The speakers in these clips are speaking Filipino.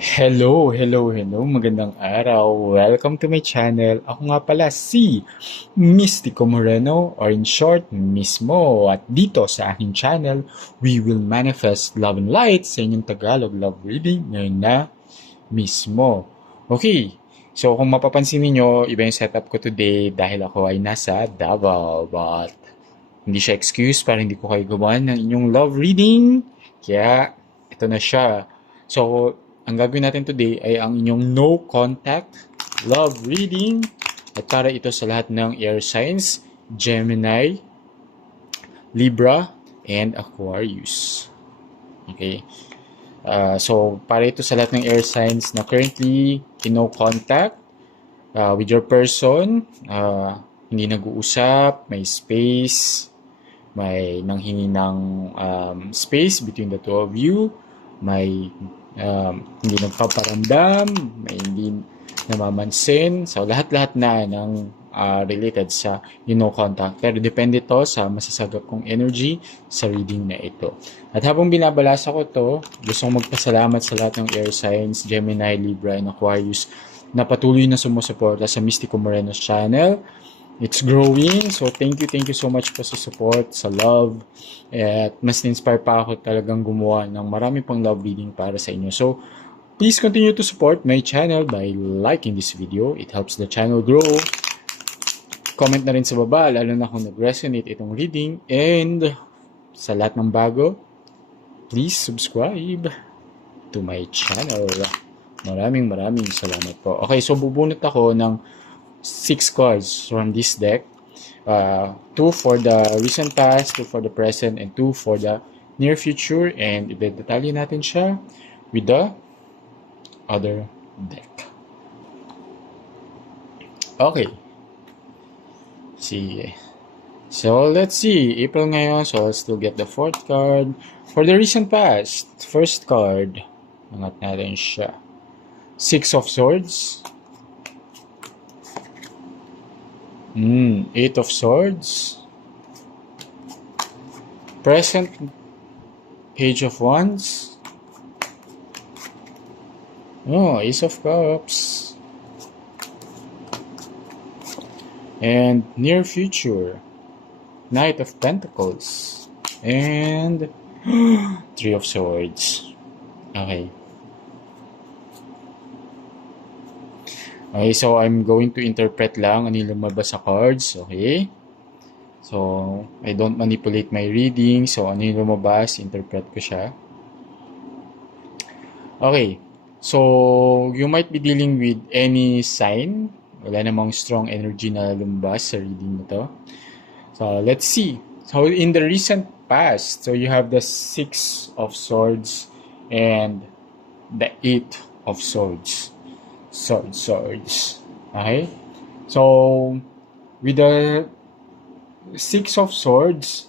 Hello. Magandang araw. Welcome to my channel. Ako nga pala si Mystico Moreno or in short, Mismo. At dito sa aking channel, we will manifest love and light sa inyong Tagalog love reading ngayon na mismo. Okay, so kung mapapansin niyo, iba yung setup ko today dahil ako ay nasa Davao. But hindi siya excuse para hindi ko kayo gawan ng inyong love reading. Kaya ito na siya. So, ang gagawin natin today ay ang inyong no contact love reading. At para ito sa lahat ng air signs, Gemini, Libra, and Aquarius. Okay. So, para ito sa lahat ng air signs na currently in no contact with your person, hindi nag-uusap, may space, may nanghingi ng space between the two of you, may hindi nagpaparamdam, may hindi namamansin. So, lahat-lahat na ng related sa no contact. Pero depende to sa masasagap kong energy sa reading na ito. At habang binabalasa ko to, gusto kong magpasalamat sa lahat ng air signs, Gemini, Libra, and Aquarius na patuloy na sumusuporta sa Mystico Moreno's channel. It's growing. So, thank you so much po sa support, sa love. At mas inspire pa ako talagang gumawa ng marami pang love reading para sa inyo. So, please continue to support my channel by liking this video. It helps the channel grow. Comment na rin sa baba, lalo na kung nag-resonate itong reading. And sa lahat ng bago, please subscribe to my channel. Maraming salamat po. Okay, so bubunot ako ng 6 cards from this deck. 2 for the recent past, 2 for the present, and 2 for the near future. And i-detalye natin siya with the other deck. Okay. See. So, let's see. April ngayon, so let's still get the 4th card. For the recent past, first card, angat natin siya. 6 of Swords. 8 of Swords. Present, Page of Wands. Oh, Ace of Cups. And near future, Knight of Pentacles. And 3 of Swords. Okay. Okay, so I'm going to interpret lang ano yung lumabas sa cards, okay? So, I don't manipulate my reading. So, ano yung lumabas, interpret ko siya. Okay, so you might be dealing with any sign. Wala namang strong energy na lumabas sa reading na to. So, let's see. So, in the recent past, so you have the 6 of Swords and the 8 of Swords. Swords. Okay? So, with the 6 of Swords,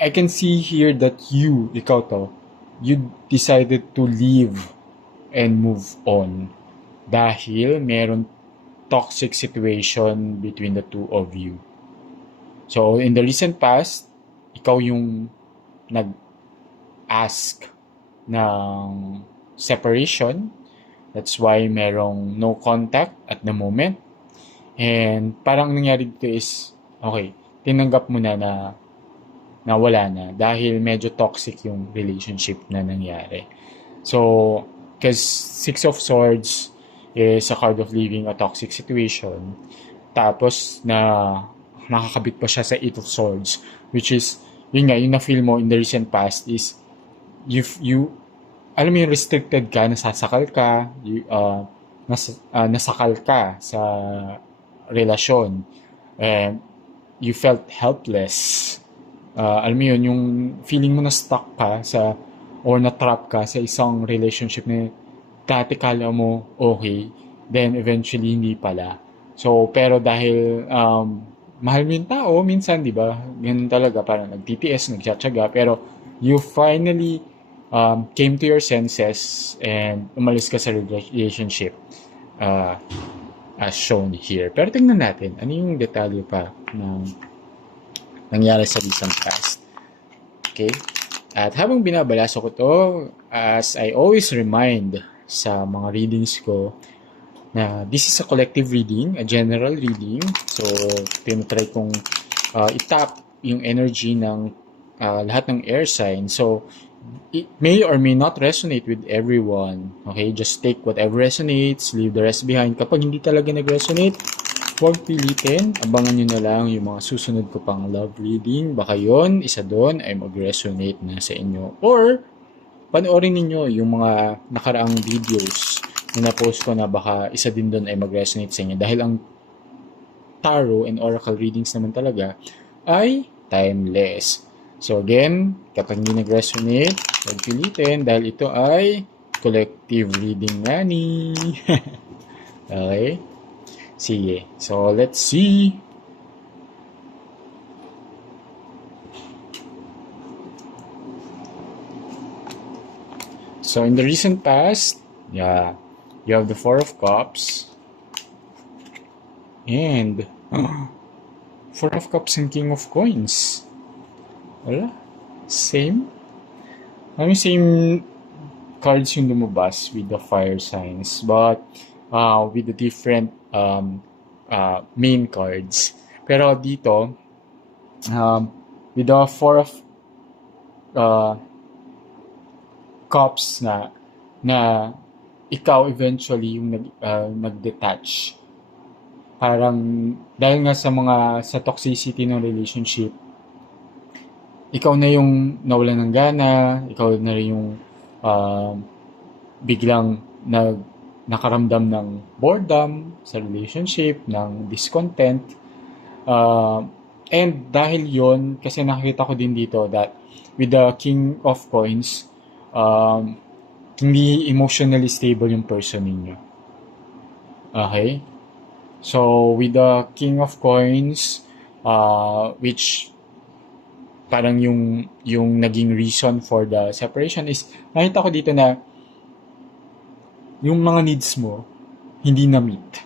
I can see here that ikaw to, you decided to leave and move on dahil meron toxic situation between the two of you. So, in the recent past, ikaw yung nag-ask ng separation. That's why merong no contact at the moment. And parang nangyari dito is, okay, tinanggap mo na wala na dahil medyo toxic yung relationship na nangyari. So, because 6 of Swords is a card of leaving a toxic situation. Tapos nakakabit pa siya sa 8 of Swords, which is, yun nga, yung na-feel mo in the recent past is, you alam mo yung restricted ka, nasasakal ka, nasakal ka sa relasyon, and you felt helpless. Alam mo yun, yung feeling mo na stuck ka or na-trap ka sa isang relationship na dati kala mo okay, then eventually hindi pala. So, pero dahil mahal mo yung tao, minsan, di ba, ganun talaga, parang nagtitiis, nagtsatsaga, pero you finally came to your senses and umalis ka sa relationship as shown here. Pero tingnan natin, ano yung detalye pa ng nangyari sa recent past. Okay? At habang binabasa ko to, as I always remind sa mga readings ko, na this is a collective reading, a general reading. So, tinatry kong itap yung energy ng lahat ng air sign. So, it may or may not resonate with everyone. Okay? Just take whatever resonates, leave the rest behind. Kapag hindi talaga nag-resonate, huwag pilitin. Abangan nyo na lang yung mga susunod ko pang love reading. Baka yon isa doon ay mag-resonate na sa inyo. Or, panoorin ninyo yung mga nakaraang videos na na-post ko na baka isa din doon ay mag-resonate sa inyo. Dahil ang tarot and oracle readings naman talaga ay timeless. So again, kapag hindi nag-resonate, huwag pilitin dahil ito ay collective reading nga ni. Okay? Sige. So let's see. So in the recent past, yeah, you have the Four of Cups and Four of Cups and King of Coins. Wala. Same. I mean, same cards yung lumabas with the fire signs, but with the different main cards. Pero dito, with the Four of Cups na ikaw eventually yung nag-detach. Parang dahil nga sa toxicity ng relationship, ikaw na yung nawalan ng gana, ikaw na rin yung biglang nakaramdam ng boredom sa relationship, ng discontent. And dahil yon kasi nakita ko din dito that with the King of Coins, hindi emotionally stable yung person ninyo. Okay? So, with the King of Coins, which parang yung naging reason for the separation is, nakita ko dito na yung mga needs mo, hindi na-meet.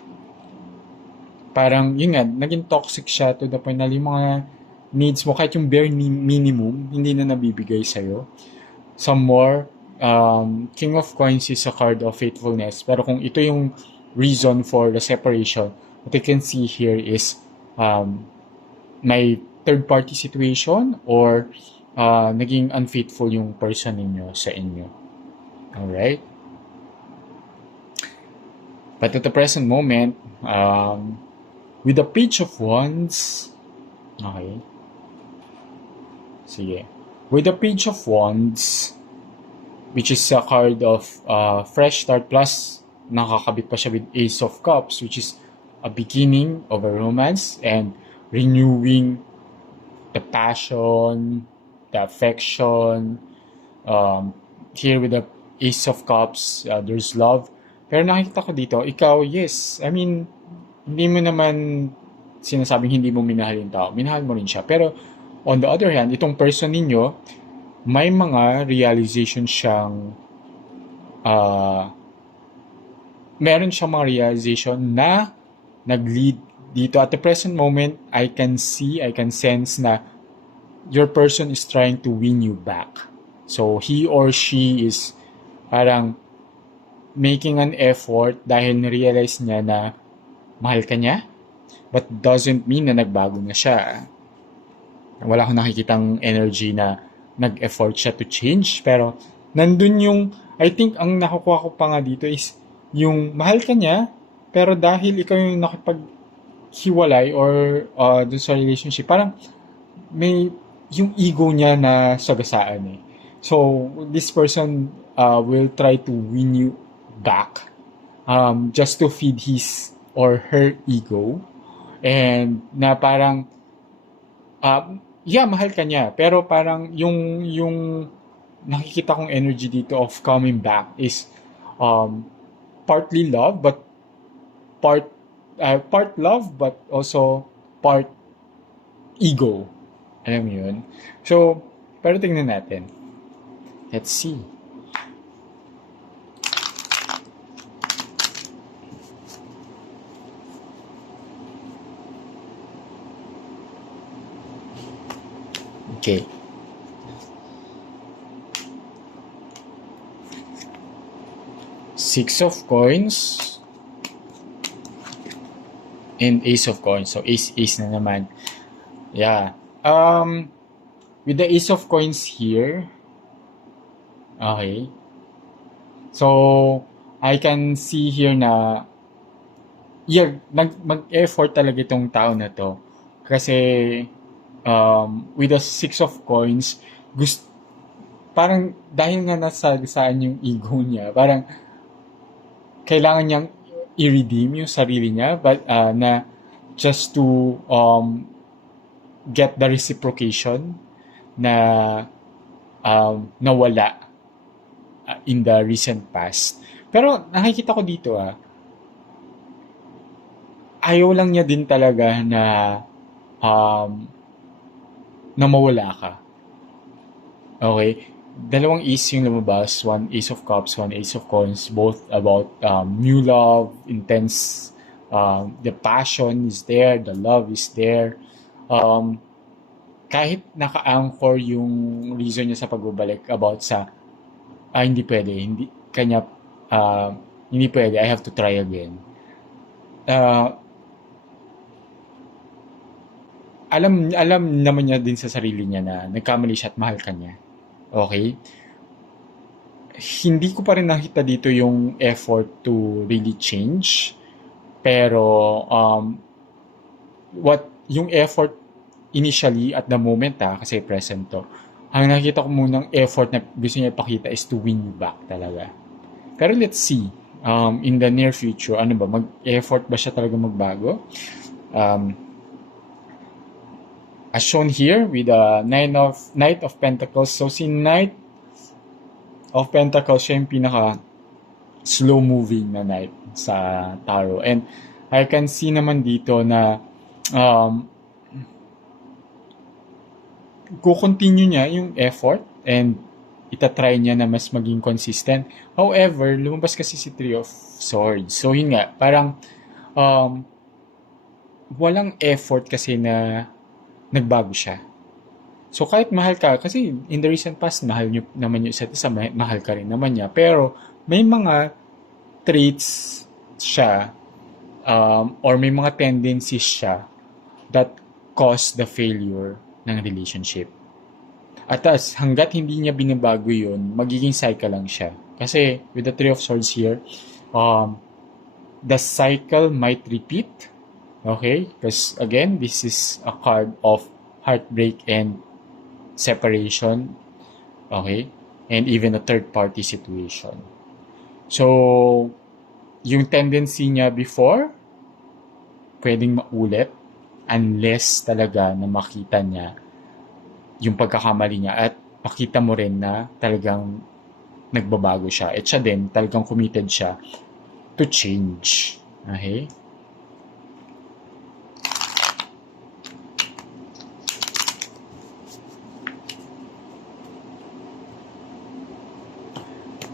Parang, yun nga, naging toxic siya to the point na yung mga needs mo, kahit yung bare minimum, hindi na nabibigay sa'yo. Some more, King of Coins is a card of faithfulness. Pero kung ito yung reason for the separation, what you can see here is may third-party situation or naging unfaithful yung person ninyo sa inyo. Alright? But at the present moment, with the Page of Wands, okay, sige. With the Page of Wands, which is a card of fresh start plus nakakabit pa siya with Ace of Cups, which is a beginning of a romance and renewing the passion, the affection. Here with the Ace of Cups, there's love. Pero nakikita ko dito, ikaw, yes, I mean, hindi mo naman sinasabing hindi mo minahal yung tao. Minahal mo rin siya. Pero, on the other hand, itong person ninyo, may mga realization siyang meron siyang mga realization na nag-lead dito. At the present moment, I can sense na your person is trying to win you back. So, he or she is parang making an effort dahil na-realize niya na mahal ka niya, but doesn't mean na nagbago na siya. Wala akong nakikitang energy na nag-effort siya to change, pero nandun yung, I think ang nakukuha ko pa nga dito is yung mahal ka niya, pero dahil ikaw yung nakipaghiwalay or dun sa relationship, parang may yung ego niya na sagasaan eh. So, this person will try to win you back just to feed his or her ego. And na parang yeah, mahal ka niya, pero parang yung nakikita kong energy dito of coming back is partly love but part love but also part ego. Alam mo yun? So, pero tingnan natin. Let's see. Okay. Six of Coins, and Ace of Coins. So, Ace na naman. Yeah. With the Ace of Coins here, okay. So, I can see here na, yeah, mag-effort talaga itong tao na to. Kasi, with the Six of Coins, parang, dahil nga saan yung ego niya, parang, kailangan niyang i-redeem yung sarili niya, but, na, just to, get the reciprocation na nawala in the recent past. Pero nakikita ko dito ayaw lang niya din talaga na mawala ka. Okay? Dalawang ace yung lumabas. One Ace of Cups, one Ace of Coins. Both about new love, intense. The passion is there. The love is there. Kahit naka-anchor yung reason niya sa pagbabalik about sa hindi pwede, hindi pwede, I have to try again. Alam naman niya din sa sarili niya na nagkamali siya at mahal ka niya. Okay? Hindi ko pa rin nakita dito yung effort to really change. Pero, yung effort initially at the moment kasi present to, ang nakikita ko munang effort na gusto niya ipakita is to win you back talaga. Pero let's see, in the near future, ano ba, mag-effort ba siya talaga magbago? As shown here with the Knight of Pentacles. So si Knight of Pentacles, siya yung pinaka slow moving na knight sa tarot. And I can see naman dito na continue niya yung effort and itatry niya na mas maging consistent. However, lumabas kasi si Three of Swords. So yun nga, parang walang effort kasi na nagbago siya. So kahit mahal ka, kasi in the recent past, mahal nyo naman yung isa't isa, mahal ka rin naman niya. Pero may mga traits siya or may mga tendencies siya that cause the failure ng relationship. At hanggat hindi niya binabago yun, magiging cycle lang siya. Kasi with the Three of Swords here, the cycle might repeat. Okay? Because again, this is a card of heartbreak and separation. Okay? And even a third-party situation. So, yung tendency niya before, pwedeng maulit unless talaga na makita niya yung pagkakamali niya at makita mo rin na talagang nagbabago siya. At siya din, talagang committed siya to change. Okay?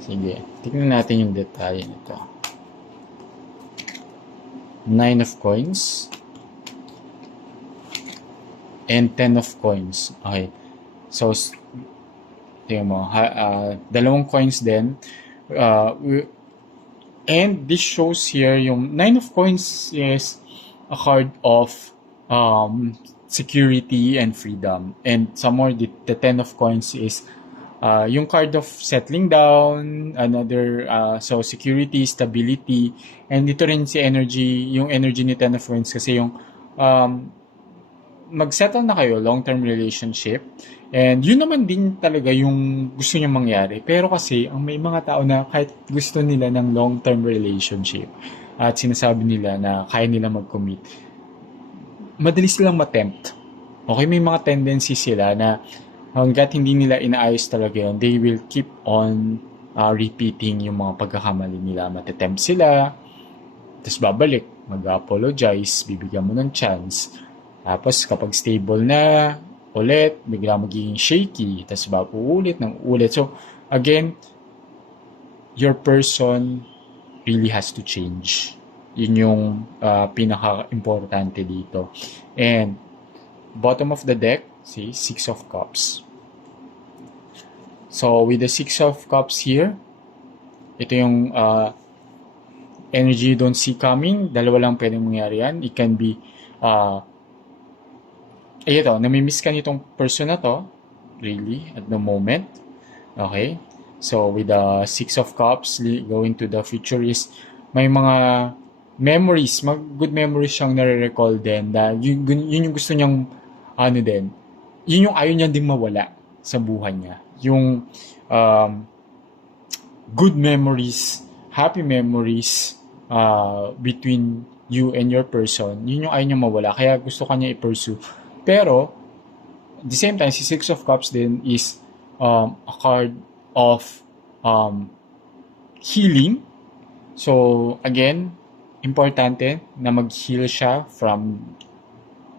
Sige, tignan natin yung detalye nito. Nine of Coins and 10 of Coins. Okay. So, tingnan mo, dalawang coins din. And this shows here, yung 9 of Coins is a card of security and freedom. And some more, the 10 of Coins is yung card of settling down, another, so security, stability, and dito rin si energy, yung energy ni Ten of Coins kasi yung mag-settle na kayo, long-term relationship, and yun naman din talaga yung gusto niya mangyari. Pero kasi, ang may mga tao na kahit gusto nila ng long-term relationship at sinasabi nila na kaya nila mag-commit, madali silang matempt. Okay, may mga tendency sila na hanggat hindi nila inaayos talaga yun, they will keep on repeating yung mga pagkakamali nila. Matetempt sila, tapos babalik, mag-apologize, bibigyan mo ng chance. Tapos kapag stable na, ulit, bigla magiging shaky, tapos uulit ng ulit. So, again, your person really has to change. Yun yung pinaka-importante dito. And, bottom of the deck, see, Six of Cups. So, with the Six of Cups here, Ito yung energy you don't see coming. Dalawa lang pwedeng mangyari yan. It can be, ito, namimiss ka nitong person na to, really, at the moment. Okay? So, with the Six of Cups, going to the future is, may mga memories, good memories siyang nare-recall din. Yun yung gusto niyang, ano din, yun yung ayaw niya din mawala sa buhay niya. Yung um, good memories, happy memories between you and your person, yun yung ayaw niya mawala. Kaya gusto kanya i-pursue. Pero, at the same time, si Six of Cups din is a card of healing. So, again, importante na mag-heal siya from,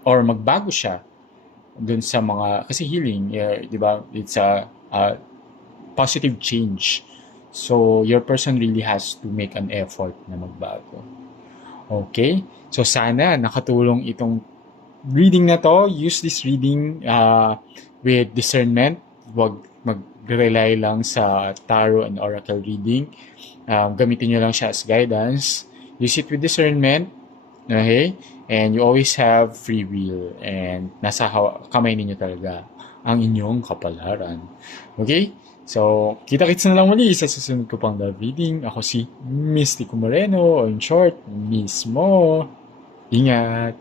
or magbago siya dun sa mga, kasi healing, di ba, it's a positive change. So, your person really has to make an effort na magbago. Okay? So, sana nakatulong itong reading na to. Use this reading with discernment. Huwag mag-rely lang sa tarot and oracle reading. Gamitin nyo lang siya as guidance. Use it with discernment. Okay? And you always have free will. And nasa kamay ninyo talaga ang inyong kapalaran. Okay? So, kita-kits na lang muli sa susunod ko pang love reading. Ako si Mystico Moreno, or in short, Miss Mo. Ingat!